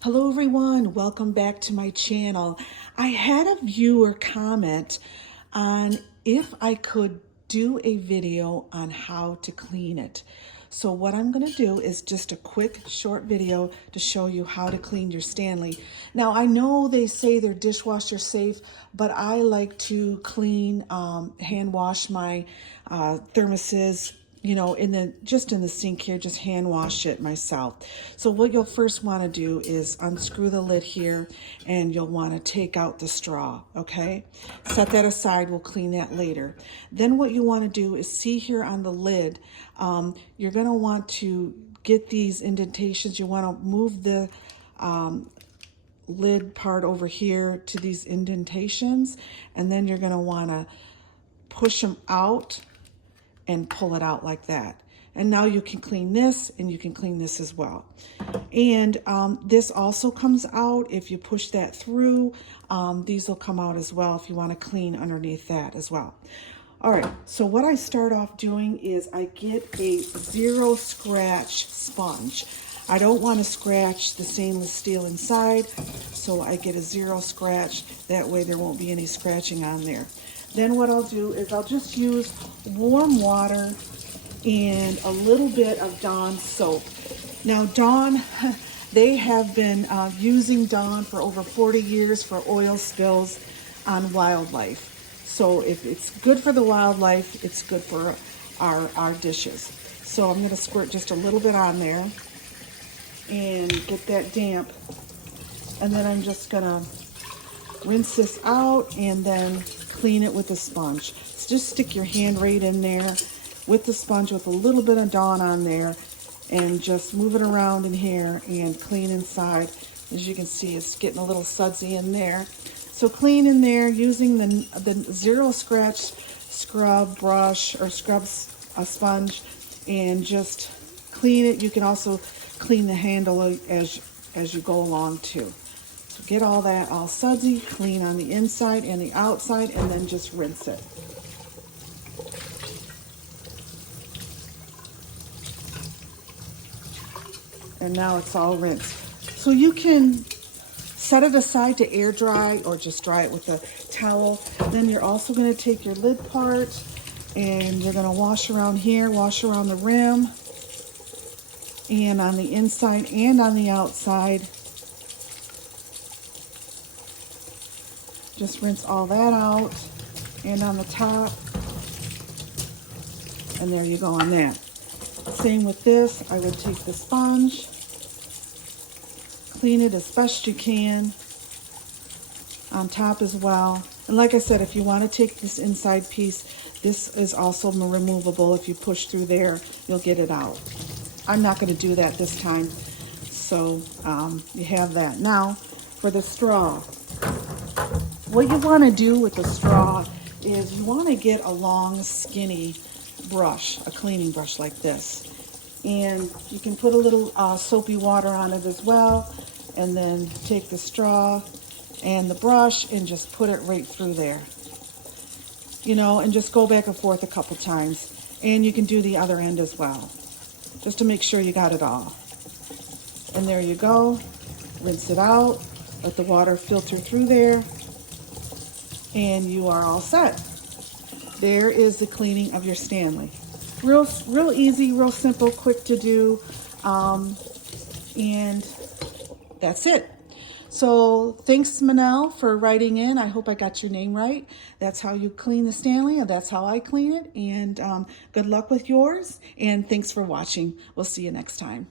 Hello everyone, welcome back to my channel. I had a viewer comment on if I could do a video on how to clean it. So what I'm going to do is just a quick short video to show you how to clean your Stanley. Now I know they say they're dishwasher safe, but I like to clean, hand wash my thermoses, you know, just in the sink here, just hand wash it myself. So what you'll first want to do is unscrew the lid here, and you'll want to take out the straw, okay? Set that aside, we'll clean that later. Then what you want to do is see here on the lid, you're going to want to get these indentations. You want to move the lid part over here to these indentations, and then you're going to want to push them out and pull it out like that. And now you can clean this, and you can clean this as well. And this also comes out if you push that through. These will come out as well if you want to clean underneath that as well. All right, so what I start off doing is I get a zero scratch sponge. I don't want to scratch the stainless steel inside, so I get a zero scratch. That way there won't be any scratching on there. Then what I'll do is I'll just use warm water and a little bit of Dawn soap. Now Dawn, they have been using Dawn for over 40 years for oil spills on wildlife. So if it's good for the wildlife, it's good for our dishes. So I'm going to squirt just a little bit on there and get that damp. And then I'm just going to rinse this out and then clean it with a sponge. So just stick your hand right in there with the sponge with a little bit of Dawn on there, and just move it around in here and clean inside. As you can see, it's getting a little sudsy in there. So clean in there using the zero scratch scrub brush or a sponge, and just clean it. You can also clean the handle as you go along too. So get all that all sudsy, clean on the inside and the outside, and then just rinse it. And now it's all rinsed. So you can set it aside to air dry or just dry it with a towel. Then you're also going to take your lid part and you're going to wash around here, wash around the rim, and on the inside and on the outside. Just rinse all that out, and on the top, and there you go on that. Same with this. I would take the sponge, clean it as best you can on top as well. And like I said, if you want to take this inside piece, this is also removable. If you push through there, you'll get it out. I'm not going to do that this time. So you have that. Now for the straw. What you want to do with the straw is you want to get a long, skinny brush, a cleaning brush like this. And you can put a little soapy water on it as well, and then take the straw and the brush and just put it right through there. You know, and just go back and forth a couple times. And you can do the other end as well, just to make sure you got it all. And there you go. Rinse it out, let the water filter through there, and you are all set. There is the cleaning of your Stanley. Real easy, real simple, quick to do, and that's it. So thanks, Manel, for writing in. I hope I got your name right. That's how you clean the Stanley, and that's how I clean it. And good luck with yours, and thanks for watching. We'll see you next time.